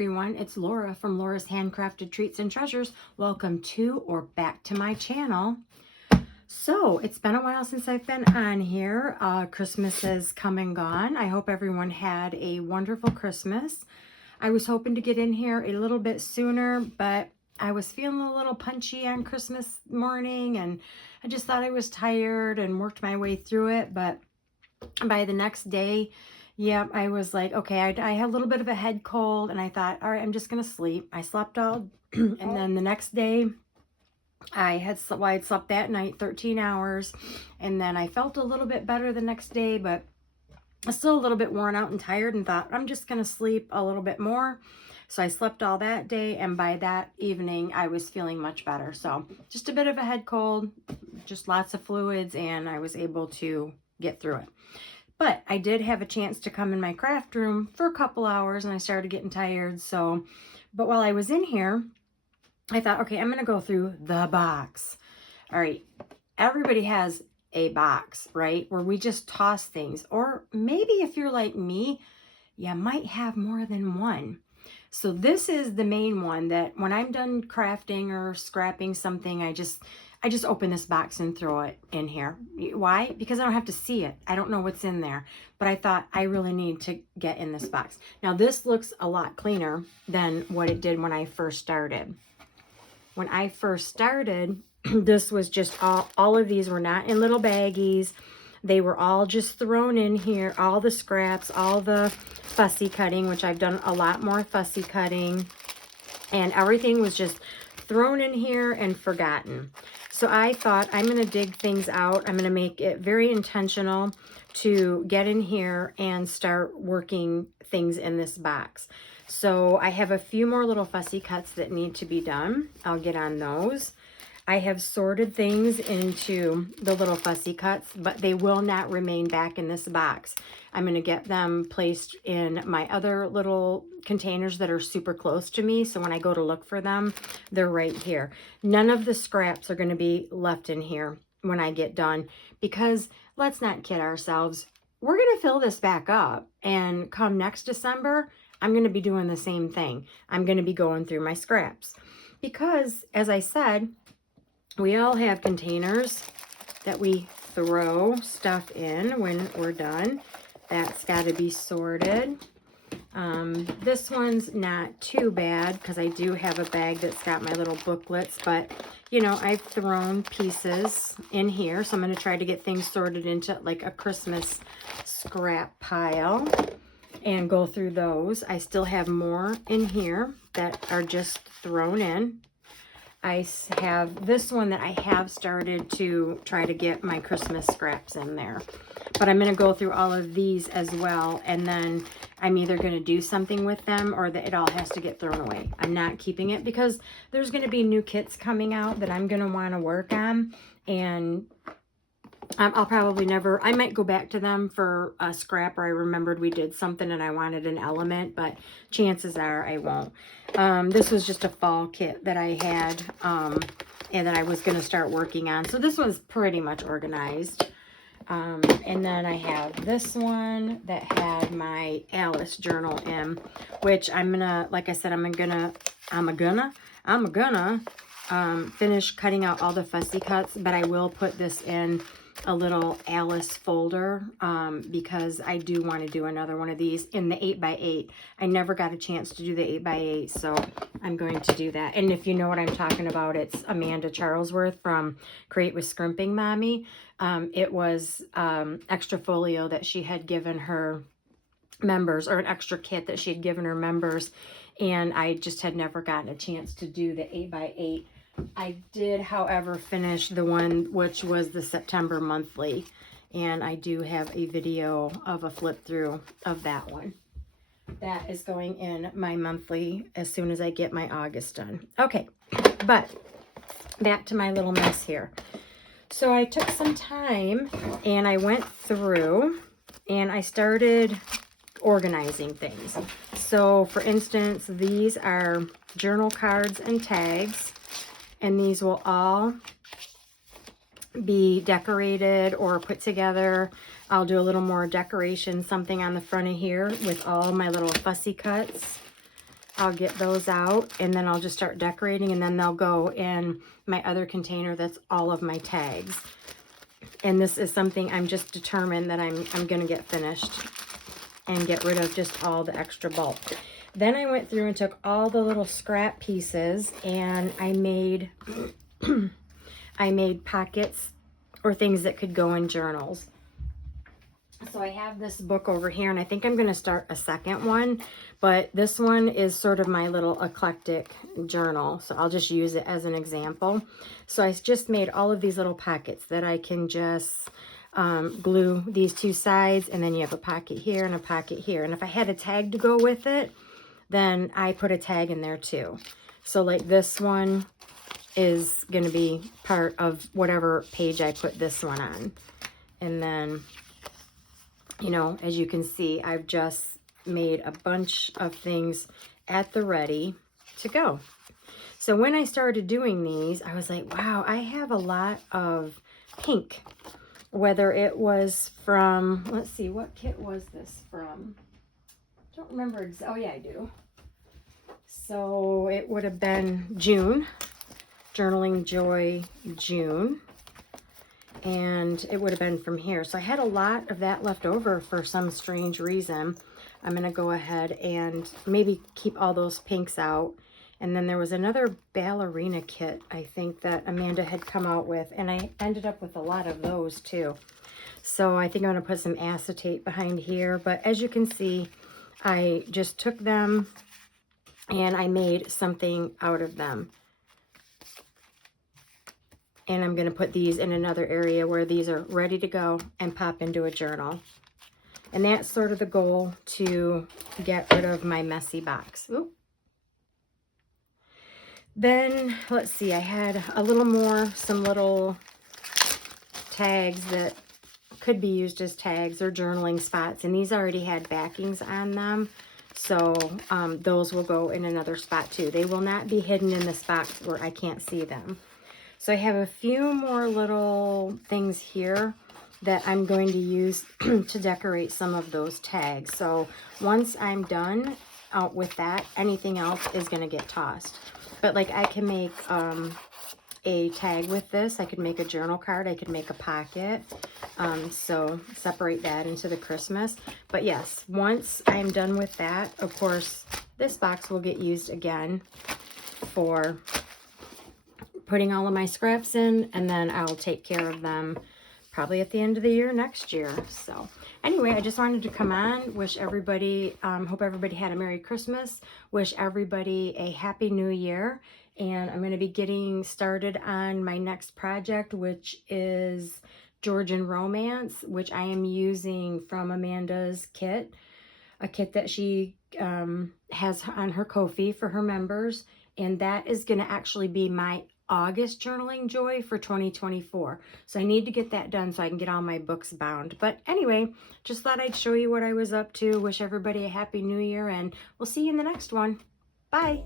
everyone, it's Laura from Laura's Handcrafted Treats and Treasures. Welcome to or back to my channel. So it's been a while since I've been on here. Christmas has come and gone. I hope everyone had a wonderful Christmas. I was hoping to get in here a little bit sooner, but I was feeling a little punchy on Christmas morning and I just thought I was tired and worked my way through it. But by the next day, yeah, I was like, okay, I had a little bit of a head cold and I thought, all right, I'm just going to sleep. I slept all, and then the next day I had slept that night 13 hours and then I felt a little bit better the next day, but I was still a little bit worn out and tired and thought, I'm just going to sleep a little bit more. So I slept all that day and by that evening I was feeling much better. So just a bit of a head cold, just lots of fluids, and I was able to get through it. But I did have a chance to come in my craft room for a couple hours and I started getting tired. So, but while I was in here, I thought, okay, I'm going to go through the box. All right. Everybody has a box, right? Where we just toss things. Or maybe if you're like me, you might have more than one. So this is the main one that when I'm done crafting or scrapping something, I just open this box and throw it in here. Why? Because I don't have to see it. I don't know what's in there. But I thought I really need to get in this box. Now this looks a lot cleaner than what it did when I first started. When I first started, this was just all of these were not in little baggies. They were all just thrown in here. All the scraps, all the fussy cutting, which I've done a lot more fussy cutting. And everything was just thrown in here and forgotten. So I thought I'm going to dig things out. I'm going to make it very intentional to get in here and start working things in this box. So I have a few more little fussy cuts that need to be done. I'll get on those. I have sorted things into the little fussy cuts, but they will not remain back in this box. I'm going to get them placed in my other little containers that are super close to me. So when I go to look for them, they're right here. None of the scraps are going to be left in here when I get done, because let's not kid ourselves. We're going to fill this back up, and come next December, I'm going to be doing the same thing. I'm going to be going through my scraps because, as I said, we all have containers that we throw stuff in when we're done. That's got to be sorted. This one's not too bad because I do have a bag that's got my little booklets, but you know, I've thrown pieces in here, so I'm going to try to get things sorted into like a Christmas scrap pile and go through those. I still have more in here that are just thrown in. I have this one that I have started to try to get my Christmas scraps in there. But I'm going to go through all of these as well, and then I'm either going to do something with them or that it all has to get thrown away. I'm not keeping it because there's going to be new kits coming out that I'm going to want to work on, and I'll probably never, I might go back to them for a scrap, or I remembered we did something and I wanted an element, but chances are I won't. This was just a fall kit that I had and that I was going to start working on. So this one's pretty much organized. And then I have this one that had my Alice journal in, which I'm gonna, like I said, I'm gonna finish cutting out all the fussy cuts, but I will put this in a little Alice folder because I do want to do another one of these in the 8x8. I never got a chance to do the 8x8, so I'm going to do that. And if you know what I'm talking about, it's Amanda Charlesworth from Create with Scrimping Mommy. It was extra folio that she had given her members, or an extra kit that she had given her members, and I just had never gotten a chance to do the 8x8. I did, however, finish the one which was the September monthly, and I do have a video of a flip through of that one. That is going in my monthly as soon as I get my August done. Okay, but back to my little mess here. So I took some time and I went through and I started organizing things. So for instance, these are journal cards and tags, and these will all be decorated or put together. I'll do a little more decoration, something on the front of here with all my little fussy cuts. I'll get those out, and then I'll just start decorating, and then they'll go in my other container that's all of my tags. And this is something I'm just determined that I'm going to get finished and get rid of just all the extra bulk. Then I went through and took all the little scrap pieces, and I made I made pockets or things that could go in journals. So I have this book over here, and I think I'm going to start a second one, but this one is sort of my little eclectic journal, so I'll just use it as an example. So I just made all of these little pockets that I can just glue these two sides, and then you have a pocket here and a pocket here. And if I had a tag to go with it, then I put a tag in there too. So like this one is going to be part of whatever page I put this one on. And then, you know, as you can see, I've just made a bunch of things at the ready to go. So when I started doing these, I was like, wow, I have a lot of pink. Whether it was from, let's see, what kit was this from? Don't remember. Oh yeah, I do. So it would have been June, Journaling Joy June, and it would have been from here. So I had a lot of that left over for some strange reason. I'm going to go ahead and maybe keep all those pinks out. And then there was another ballerina kit, I think, that Amanda had come out with, and I ended up with a lot of those too. So I think I'm going to put some acetate behind here. But as you can see, I just took them and I made something out of them. And I'm going to put these in another area where these are ready to go and pop into a journal. And that's sort of the goal, to get rid of my messy box. Oop. Then, let's see, I had a little more, some little tags that could be used as tags or journaling spots. And these already had backings on them. So those will go in another spot too. They will not be hidden in the spots where I can't see them. So I have a few more little things here that I'm going to use to decorate some of those tags. So once I'm done out with that, anything else is going to get tossed. But like I can make a tag with this. I could make a journal card. I could make a pocket. So separate that into the Christmas. But yes, once I'm done with that, of course, this box will get used again for putting all of my scraps in, and then I'll take care of them probably at the end of the year next year. So anyway, I just wanted to come on, wish everybody, hope everybody had a Merry Christmas, wish everybody a Happy New Year. And I'm going to be getting started on my next project, which is Georgian Romance, which I am using from Amanda's kit, a kit that she has on her Ko-fi for her members. And that is going to actually be my August Journaling Joy for 2024. So I need to get that done so I can get all my books bound. But anyway, just thought I'd show you what I was up to. Wish everybody a Happy New Year, and we'll see you in the next one. Bye.